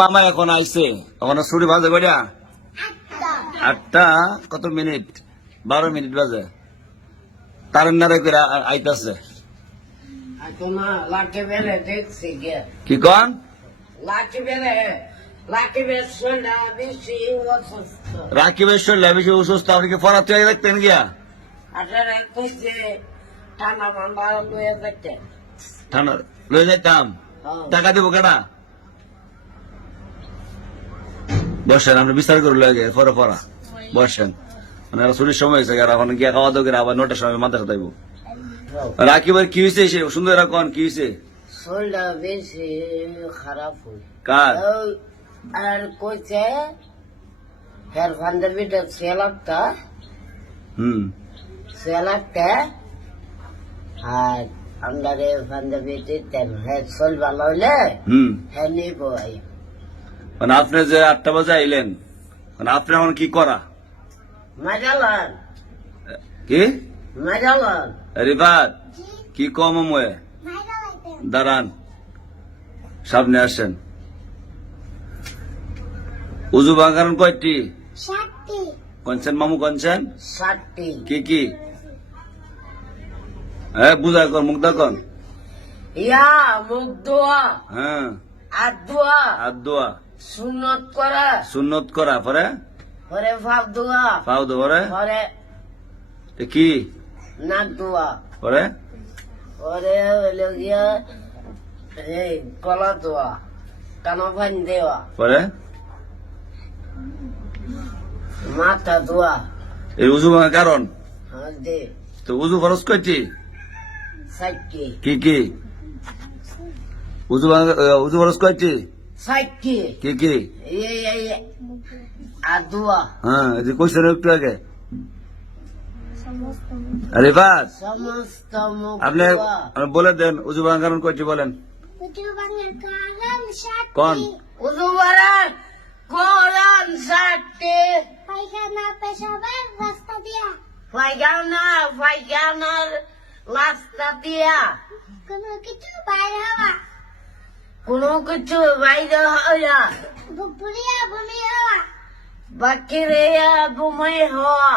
মামা এখন আইছে, এখন ছুটি বাজে কয়টা? 8টা কত মিনিট? 12 মিনিট বাজে। তার নারে করে আইতাছে। কি কন? রাকিবের শরীর বেশি অসুস্থ, আপনি কি পড়াতে দেখতেন গিয়া? ঠান্ডা লয়ে যাইতাম, টাকা দিব কেনা? বসেন, আপনি বিচার করে লাগে পরে পড়া বসেন, মানে ছুটির সময় হয়েছে, এখন গিয়া খাওয়া দাওয়া করে আবার 9টার সময় মাদ্রাসা যাইব। রাকিবের কি হয়েছে? সে সুন্দর এখন কি হয়েছে? শরীরটা বেশি খারাপ হই কার? আর কইছে হের বান্ধবীটা সেলাকটা আর আমরা বান্ধবী দিতেন হ্যাঁ শরীর ভালো হইলে হ্যাঁ নিব। মানে আপনি যে 8টা বাজে আইলেন, মানে আপনি এখন কি করা? মাজালান কি মাজালান রিফাত কি কম ময়ে দাঁড়ান, সামনে আসেন। উজু বাগান কয়টি? কনছেন মামু কনছেন? 7টি। কি কি? হ্যাঁ বুঝা কর, মুখ দেখুন। ইয়া মুখ দোয়া, হ্যাঁ আদুয়া, আদুয়া, সুন্নত করা, সুন্নত করা, পরে পরে ভাব দোয়া, পাও দো, পরে পরে কি নাক দোয়া, পরে পরে হইল গিয়া এই গলা দোয়া, কানো ভান দেওয়া, পরে মাথা দোয়া। এই উজু ভাঙার কারণ দে তো উজু খরচ কয়টি? 7টি। কি কি উজু উজু খরচ কয়টি? 7টি। কি কি? এই আদুয়া, হ্যাঁ এই যে কইছেন একটু আগে। রিফাত সমস্ত মুখ আপনি দোয়া। বলে দেন উজু ভাঙার কারণ কয়টি বলেন কোন? উজু করার কোরআন 7টি। পায়খানা পেশাবের রাস্তা দিয়া, পায়খানার রাস্তা দিয়া, কোনো কিছু বাইরে হওয়া, কোনো কিছু বাইরে হইয়া, বুকবুলিয়া বমি হওয়া, বাকিরে বুমাই হওয়া,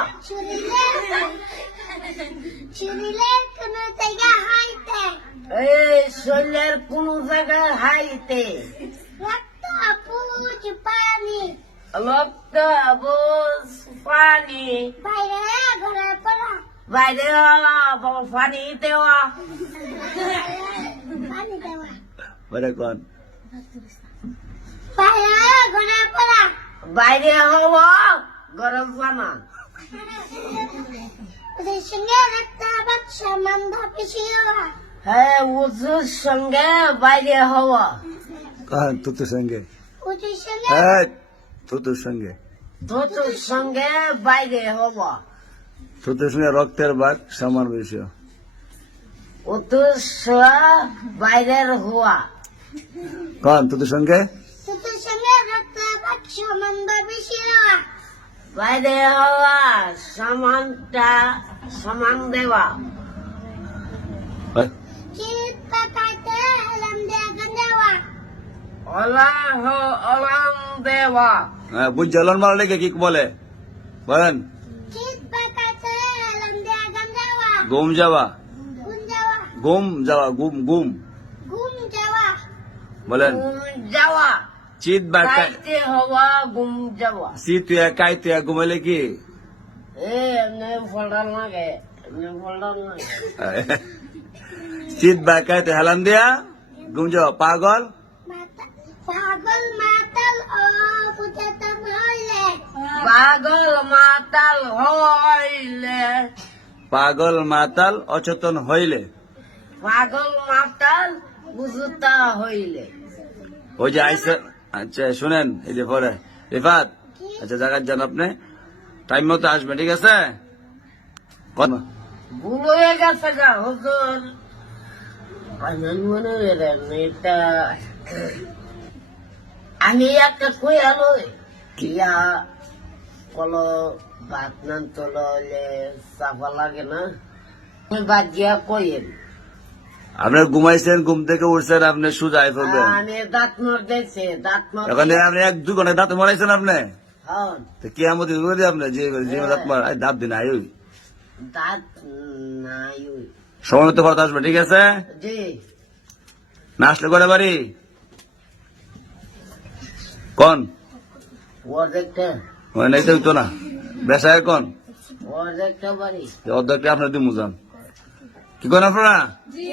শরীরের কোনো জায়গা হাইতে, এই শরীরের কোন জায়গায় হাইতে, রক্ত আপুজ পানি, রক্ত বুঝ পানি, বাইরে ঘরে পড়া, বাইরে পানি দেওয়া, পানি দেওয়া, বলে কোন? বাইরে ঘরে পড়া, বাইরে হওয়া গরম পানা, ওদের সঙ্গে রক্ত আবার সম্বন্ধ বেশি হওয়া, হ্যাঁ উজুর সঙ্গে বাইরে হওয়া, তুতুর সঙ্গে, ওদের সঙ্গে তুতুর সঙ্গে, ধুতুর সঙ্গে বাইরে হওয়া, তুতুর সঙ্গে রক্তের ভাগ সমান বেশি। উতুর বাইরের হওয়া, কোন তুতুর সঙ্গে? ওদের সঙ্গে রক্ত আবার সম্বন্ধ বেশি হওয়া, বাইরে হওয়া সমান দেওয়া, চিত পাতাইতে হেলাম দেওয়া, অলাম দেওয়া, হ্যাঁ বুঝ জ্বলন মারা লেগে কি বলে বলেন? চিত পাতাইতে হেলাম দেওয়া, ঘুম যাওয়া, গুম যাওয়া, ঘুম যাওয়া, ঘুম ঘুম ঘুম যাওয়া, বলেন। যাওয়া, চিত বা কাইতে হওয়া গুম যাওয়া, শীত কাইতে ঘুমাইলে কি? এমনি ফলটাল লাগে, শীত বা কাইতে হেলান দিয়া ঘুম যাওয়া। পাগল পাগল মাতাল অবচেতন হইলে, পাগল মাতাল হইলে, পাগল মাতাল অচেতন হইলে, পাগল মাতাল বুঝুতা হইলে, ওই যে আইসা। আচ্ছা শুনেন, এই যে পরে রিফাত, আচ্ছা জায়গায় যান আপনি, টাইম মতো আসবেন, ঠিক আছে? ভুল হয়ে গেছে গা হুজুর, মনে এটা আমি একটা কই আলো কিয়া কলো ভাত নান তোলে চাপা লাগে না, বাদ দিয়া কইেন আপনার ঘুমাইছেন, ঘুম থেকে উঠছেন, আপনি সুজাই ফেলবেন। আমি দাঁত মর দিয়েছে, দাঁত মর এখন আপনি 1-2 ঘন্টা দাঁত মারাইছেন আপনি, হন তো কি আমাদের আপনি যে যে দাঁত মার দাঁত দিন আই ওই দাঁত নাই ওই। সময় মতো ফরত আসবে, ঠিক আছে? জি না আসলে করে বাড়ি কোন অর্ধেকটা নাই তো হইতো না, বেসায় কোন অর্ধেকটা বাড়ি অর্ধেকটা আপনার দিয়ে মুজান কি করেন আপনারা? জি